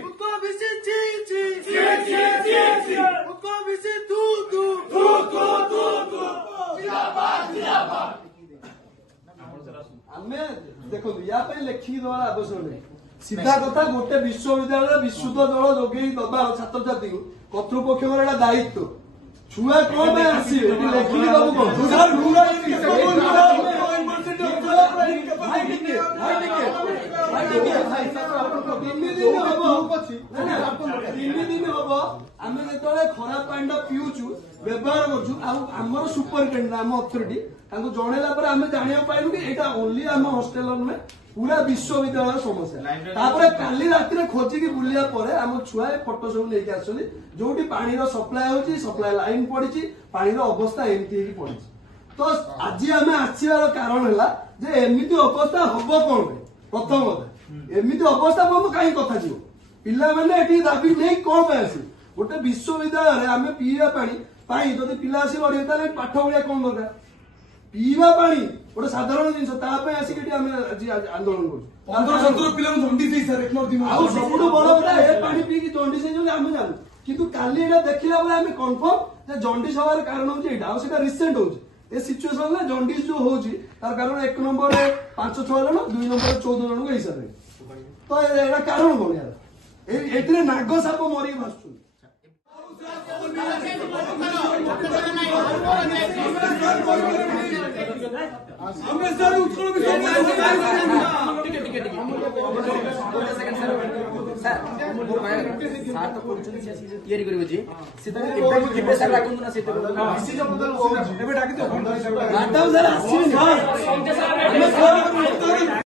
उनको बिसी ची उनको बिसी तू आमे देखो या लेखिकी दबार आवश्यक नहीं सीधा कथा गोटे विश्वविद्यालय विशुद्ध जल जोगे दबा छात्र छात्री कर्तृपक्ष दायित्व छुआ कौन आसवे लेखिकी दबू दिन हम आम जो खराब पानी पीऊचु व्यवहार कर सुपरिटेडेंट आम अथॉरिटी जनइला आम जाना पाइलु कि यहाँ ओनली आम हॉस्टेल नुहे पूरा विश्वविद्यालय समस्या काली रात खोजिकी बुलिया आम छुआ फोटो सब लेके आसुनी जो पानी सप्लाय होची सप्लाय लाइन पड़ी पानी अवस्था एमती पड़ी तो आज आम आसवार कारण है जे एमती अवस्था हम कौन प्रथम कथा एमती अवस्था बंद कहीं कथा जीव पिला मैंने दाबी नहीं कौन आस गोटे विश्वविद्यालय आम पीवा पानी जब पिला आस लड़े पाठ पढ़िया कौन दरकार पीवा पानी गोटे साधारण जिन आसिक आंदोलन सब बड़ कथा पानी पी जंडिस आम जानू किंतु काली देखला आम कन्फर्म जंडिस हमार कारण हूँ रिसेंट हो सिचुएसन जंडिस जो होची तार कारण 1 नंबर 5-6 जन 2 नंबर 14 जन को हिसाब तो यहाँ कारण कौन यार ये नाग साप मरी भाषु